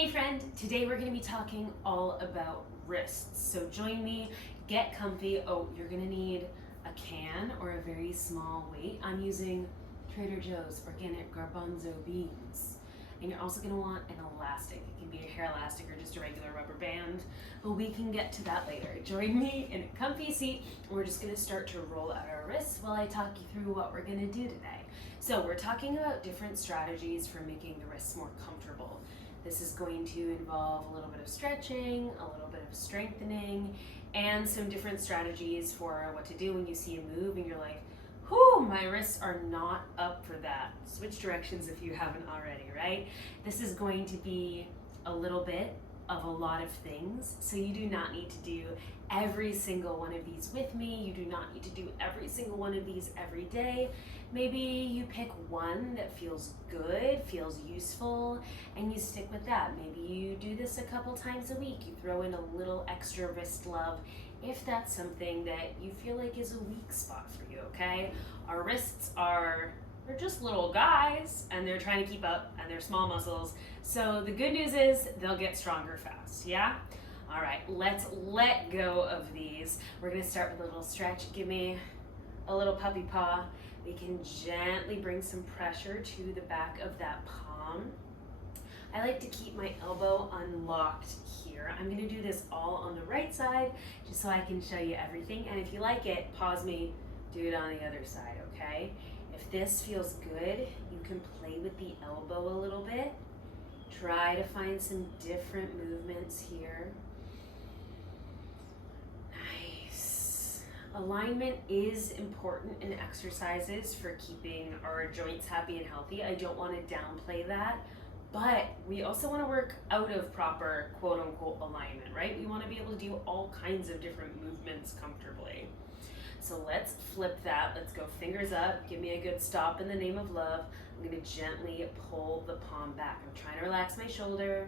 Hey friend, today we're going to be talking all about wrists. So join me, get comfy. Oh, you're going to need a can or a very small weight. I'm using Trader Joe's organic garbanzo beans. And you're also going to want an elastic. It can be a hair elastic or just a regular rubber band, but we can get to that later. Join me in a comfy seat. We're just going to start to roll out our wrists while I talk you through what we're going to do today. So we're talking about different strategies for making the wrists more comfortable. This is going to involve a little bit of stretching, a little bit of strengthening, and some different strategies for what to do when you see a move and you're like, whew, my wrists are not up for that. Switch directions if you haven't already, right? This is going to be a little bit of a lot of things, so you do not need to do every single one of these with me. You do not need to do every single one of these every day. Maybe you pick one that feels good, feels useful, and you stick with that. Maybe you do this a couple times a week. You throw in a little extra wrist love if that's something that you feel like is a weak spot for you, okay? Our wrists they're just little guys and they're trying to keep up and they're small muscles. So the good news is they'll get stronger fast, yeah? All right, let's let go of these. We're gonna start with a little stretch. Give me a little puppy paw. We can gently bring some pressure to the back of that palm. I like to keep my elbow unlocked here. I'm gonna do this all on the right side just so I can show you everything. And if you like it, pause me, do it on the other side, okay? If this feels good, you can play with the elbow a little bit. Try to find some different movements here. Nice. Alignment is important in exercises for keeping our joints happy and healthy. I don't want to downplay that, but we also want to work out of proper quote unquote alignment, right? We want to be able to do all kinds of different movements comfortably. So let's flip that. Let's go fingers up. Give me a good stop in the name of love. I'm going to gently pull the palm back. I'm trying to relax my shoulder.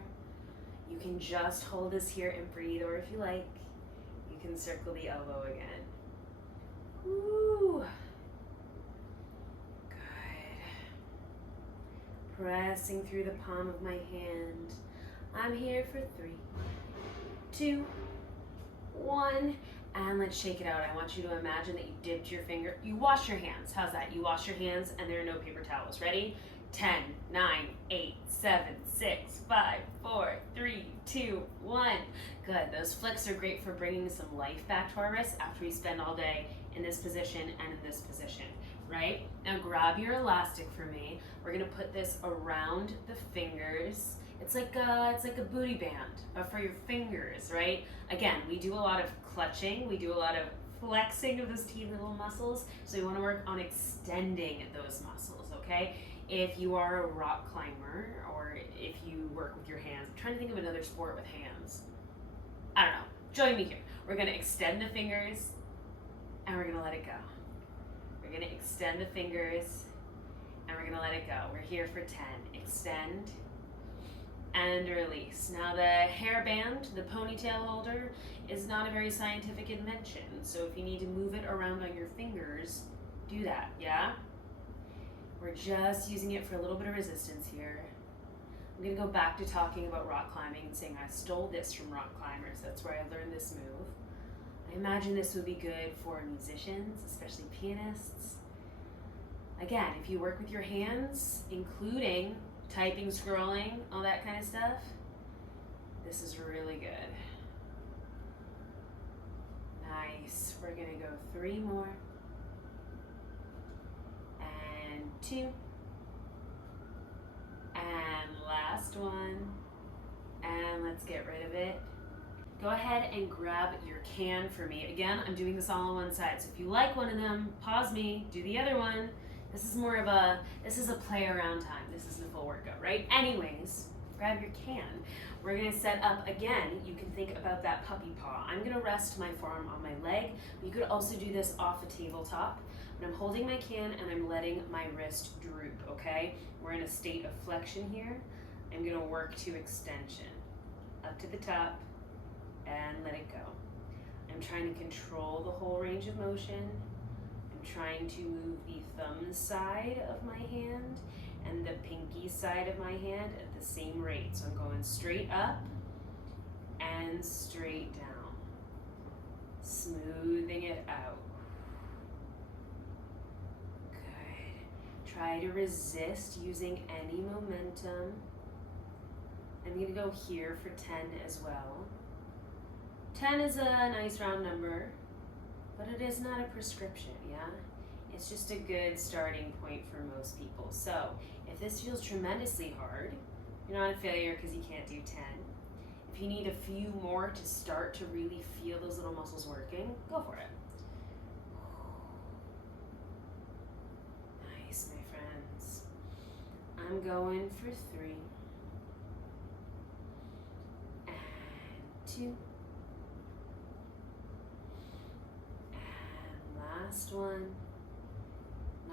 You can just hold this here and breathe, or if you like, you can circle the elbow again. Woo. Good. Pressing through the palm of my hand. I'm here for 3, 2, 1. And let's shake it out. I want you to imagine that you dipped your finger. You wash your hands. How's that? You wash your hands and there are no paper towels. Ready? 10, 9, 8, 7, 6, 5, 4, 3, 2, 1. Good. Those flicks are great for bringing some life back to our wrists after we spend all day in this position and in this position, right? Now grab your elastic for me. We're going to put this around the fingers. It's like a booty band, but for your fingers, right? Again, we do a lot of clutching. We do a lot of flexing of those teeny little muscles. So we want to work on extending those muscles, okay? If you are a rock climber or if you work with your hands, I'm trying to think of another sport with hands. I don't know. Join me here. We're going to extend the fingers and we're going to let it go. We're going to extend the fingers and we're going to let it go. We're here for 10. Extend and release. Now the hairband, the ponytail holder, is not a very scientific invention. So if you need to move it around on your fingers, do that, yeah? We're just using it for a little bit of resistance here. I'm gonna go back to talking about rock climbing and saying I stole this from rock climbers. That's where I learned this move. I imagine this would be good for musicians, especially pianists. Again, if you work with your hands, including typing, scrolling, all that kind of stuff, this is really good. Nice. We're gonna go 3 more. And 2. And last one. And let's get rid of it. Go ahead and grab your can for me. Again, I'm doing this all on one side. So if you like one of them, pause me, do the other one. This is a play around time. This isn't a full workout, right? Anyways, grab your can. We're gonna set up again. You can think about that puppy paw. I'm gonna rest my forearm on my leg. You could also do this off a tabletop. But I'm holding my can and I'm letting my wrist droop, okay? We're in a state of flexion here. I'm gonna work to extension. Up to the top and let it go. I'm trying to control the whole range of motion. Trying to move the thumb side of my hand and the pinky side of my hand at the the same rate. So I'm going straight up and straight down, smoothing it out. Good. Try to resist using any momentum. I'm going to go here for 10 as well. 10 is a nice round number, but it is not a prescription, yeah? It's just a good starting point for most people. So if this feels tremendously hard, you're not a failure because you can't do 10. If you need a few more to start to really feel those little muscles working, go for it. Nice, my friends. I'm going for 3. And 2. And last one.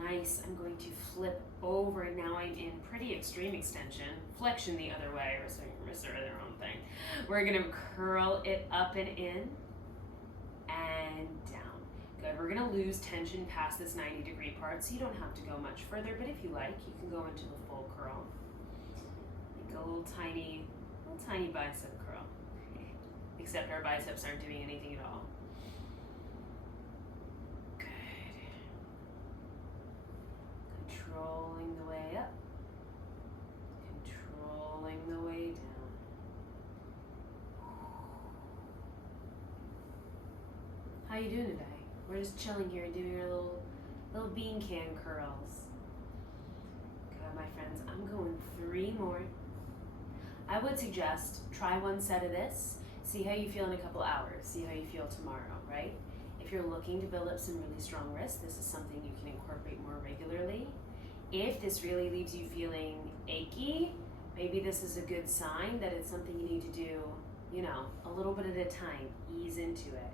Nice. I'm going to flip over. Now I'm in pretty extreme extension. Flexion the other way, or so your wrists are their own thing. We're going to curl it up and in and down. Good. We're going to lose tension past this 90-degree part, so you don't have to go much further, but if you like, you can go into the full curl. Like a little tiny bicep curl. Except our biceps aren't doing anything at all. Controlling the way up, controlling the way down. How you doing today? We're just chilling here doing our little bean can curls. Good, my friends. I'm going 3 more. I would suggest try one set of this. See how you feel in a couple hours. See how you feel tomorrow, right? If you're looking to build up some really strong wrists, this is something you can incorporate more regularly. If this really leaves you feeling achy, maybe this is a good sign that it's something you need to do, you know, a little bit at a time. Ease into it.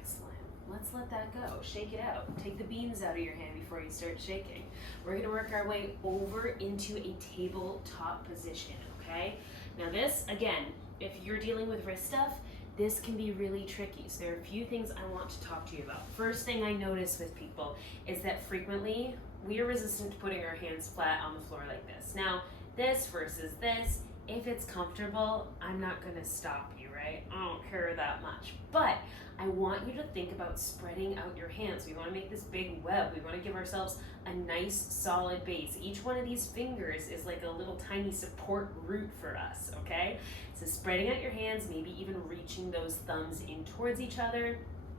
Excellent. Let's let that go. Shake it out. Take the beans out of your hand before you start shaking. We're going to work our way over into a tabletop position, okay? Now this, again, if you're dealing with wrist stuff, this can be really tricky. So there are a few things I want to talk to you about. First thing I notice with people is that frequently we are resistant to putting our hands flat on the floor like this. Now, this versus this, if it's comfortable, I'm not gonna stop you, right? I don't care that much. But I want you to think about spreading out your hands. We wanna make this big web. We wanna give ourselves a nice solid base. Each one of these fingers is like a little tiny support root for us, okay? So spreading out your hands, maybe even reaching those thumbs in towards each other.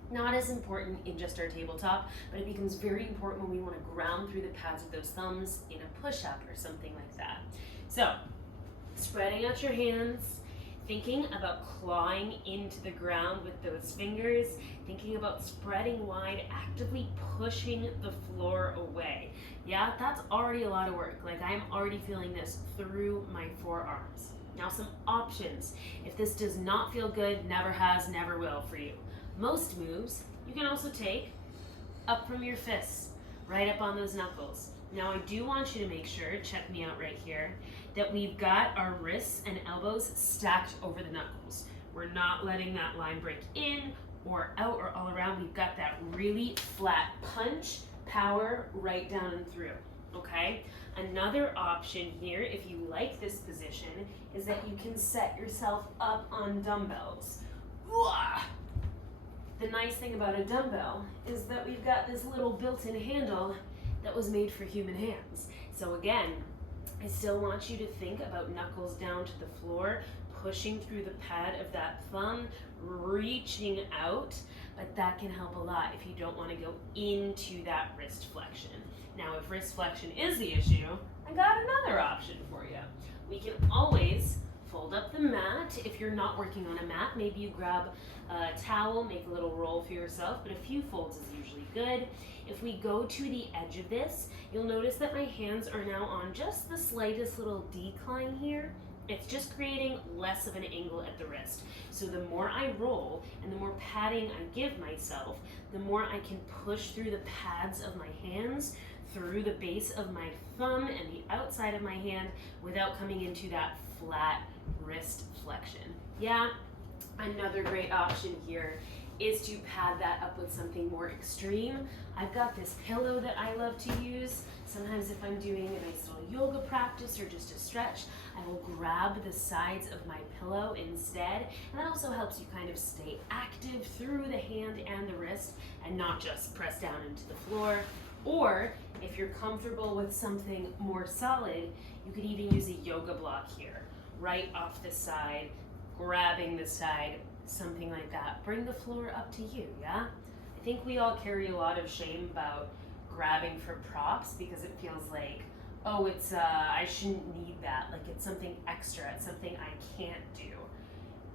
Not as important in just our tabletop, but it becomes very important when we want to ground through the pads of those thumbs in a push-up or something like that. So, spreading out your hands, thinking about clawing into the ground with those fingers, thinking about spreading wide, actively pushing the floor away. Yeah, that's already a lot of work. Like, I'm already feeling this through my forearms. Now, some options. If this does not feel good, never has, never will for you. Most moves, you can also take up from your fists, right up on those knuckles. Now, I do want you to make sure, check me out right here, that we've got our wrists and elbows stacked over the knuckles. We're not letting that line break in or out or all around. We've got that really flat punch, power right down and through, okay? Another option here, if you like this position, is that you can set yourself up on dumbbells. The nice thing about a dumbbell is that we've got this little built-in handle that was made for human hands. So again, I still want you to think about knuckles down to the floor, pushing through the pad of that thumb, reaching out, but that can help a lot if you don't want to go into that wrist flexion. Now, if wrist flexion is the issue, I got another option for you. We can always fold up the mat. If you're not working on a mat, maybe you grab a towel, make a little roll for yourself, but a few folds is usually good. If we go to the edge of this, you'll notice that my hands are now on just the slightest little decline here. It's just creating less of an angle at the wrist. So the more I roll and the more padding I give myself, the more I can push through the pads of my hands, through the base of my thumb and the outside of my hand without coming into that flat wrist flexion. Yeah, another great option here is to pad that up with something more extreme. I've got this pillow that I love to use. Sometimes if I'm doing a nice little yoga practice or just a stretch, I will grab the sides of my pillow instead. And that also helps you kind of stay active through the hand and the wrist and not just press down into the floor. Or if you're comfortable with something more solid, you could even use a yoga block here, right off the side, grabbing the side, something like that. Bring the floor up to you, yeah? I think we all carry a lot of shame about grabbing for props because it feels like, oh, it's, I shouldn't need that. Like it's something extra, it's something I can't do.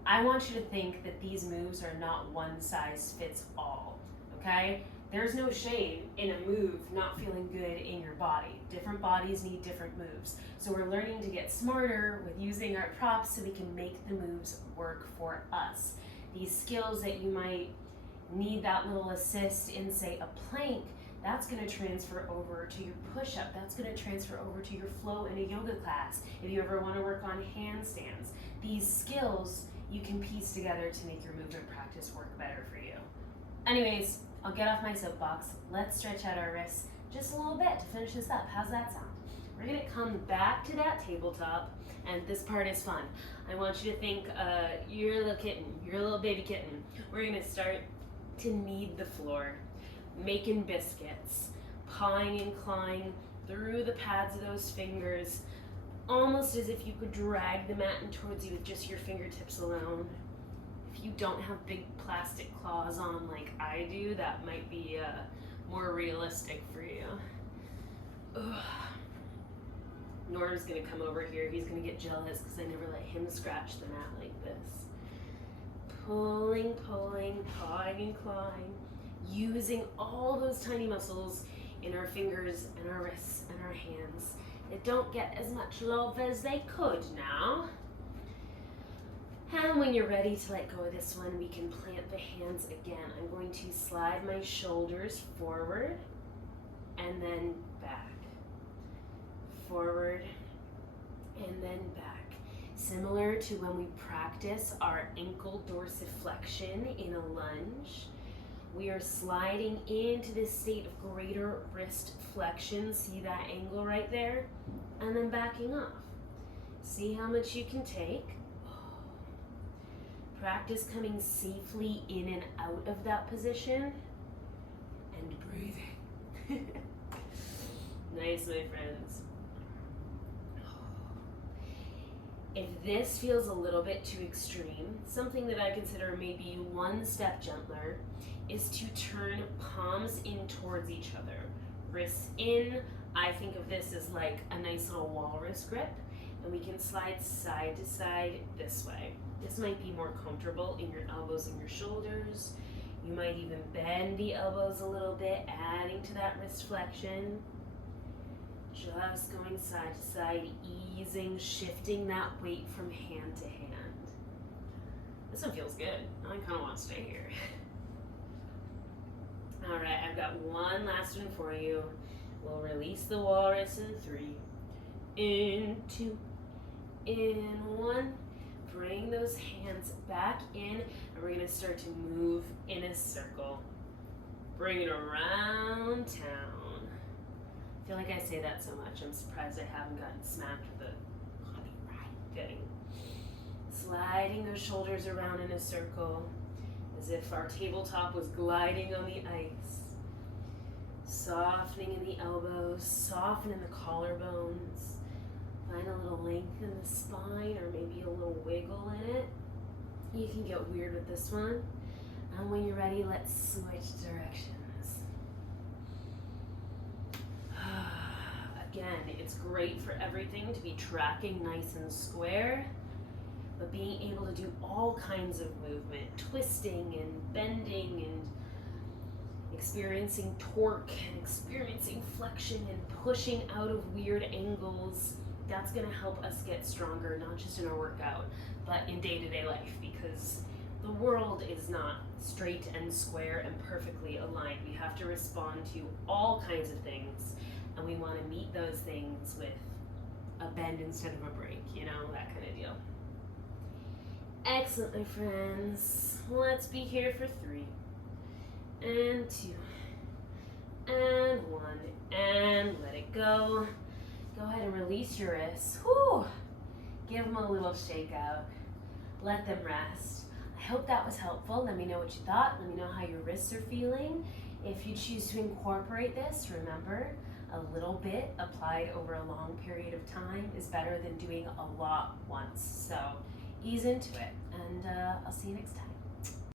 I want you to think that these moves are not one size fits all, okay? There's no shame in a move not feeling good in your body. Different bodies need different moves. So we're learning to get smarter with using our props so we can make the moves work for us. These skills that you might need that little assist in, say, a plank, that's gonna transfer over to your push-up. That's gonna transfer over to your flow in a yoga class. If you ever wanna work on handstands, these skills you can piece together to make your movement practice work better for you. Anyways, I'll get off my soapbox. Let's stretch out our wrists just a little bit to finish this up. How's that sound? We're gonna come back to that tabletop, and this part is fun. I want you to think you're a little kitten, you're a little baby kitten. We're gonna start to knead the floor, making biscuits, pawing and clawing through the pads of those fingers, almost as if you could drag the mat in towards you with just your fingertips alone. If you don't have big plastic claws on like I do, that might be more realistic for you. Ugh. Norm's gonna come over here. He's gonna get jealous because I never let him scratch the mat like this. Pulling, pulling, pawing and clawing, using all those tiny muscles in our fingers and our wrists and our hands that don't get as much love as they could now. And when you're ready to let go of this one, we can plant the hands again. I'm going to slide my shoulders forward and then back. Forward and then back. Similar to when we practice our ankle dorsiflexion in a lunge, we are sliding into this state of greater wrist flexion. See that angle right there? And then backing off. See how much you can take. Practice coming safely in and out of that position and breathing. Nice, my friends. If this feels a little bit too extreme, something that I consider maybe one step gentler is to turn palms in towards each other. Wrists in. I think of this as like a nice little walrus grip, and we can slide side to side this way. This might be more comfortable in your elbows and your shoulders. You might even bend the elbows a little bit, adding to that wrist flexion. Just going side to side, easing, shifting that weight from hand to hand. This one feels good. I kind of want to stay here. All right, I've got one last one for you. We'll release the walrus in 3, in 2, in 1. Bring those hands back in, and we're gonna start to move in a circle. Bring it around town. I feel like I say that so much, I'm surprised I haven't gotten smacked with a copyright thing. Sliding those shoulders around in a circle, as if our tabletop was gliding on the ice. Softening in the elbows, soften in the collarbones. Find a little length in the spine or maybe a little wiggle in it. You can get weird with this one. And when you're ready, let's switch directions. Again, it's great for everything to be tracking nice and square, but being able to do all kinds of movement, twisting and bending and experiencing torque and experiencing flexion and pushing out of weird angles. That's going to help us get stronger, not just in our workout, but in day-to-day life, because the world is not straight and square and perfectly aligned. We have to respond to all kinds of things, and we want to meet those things with a bend instead of a break, you know, that kind of deal. Excellent, my friends. Let's be here for 3 and 2 and 1 and let it go. Go ahead and release your wrists. Whew. Give them a little shake out. Let them rest. I hope that was helpful. Let me know what you thought. Let me know how your wrists are feeling. If you choose to incorporate this, remember, a little bit applied over a long period of time is better than doing a lot once. So ease into it, and I'll see you next time.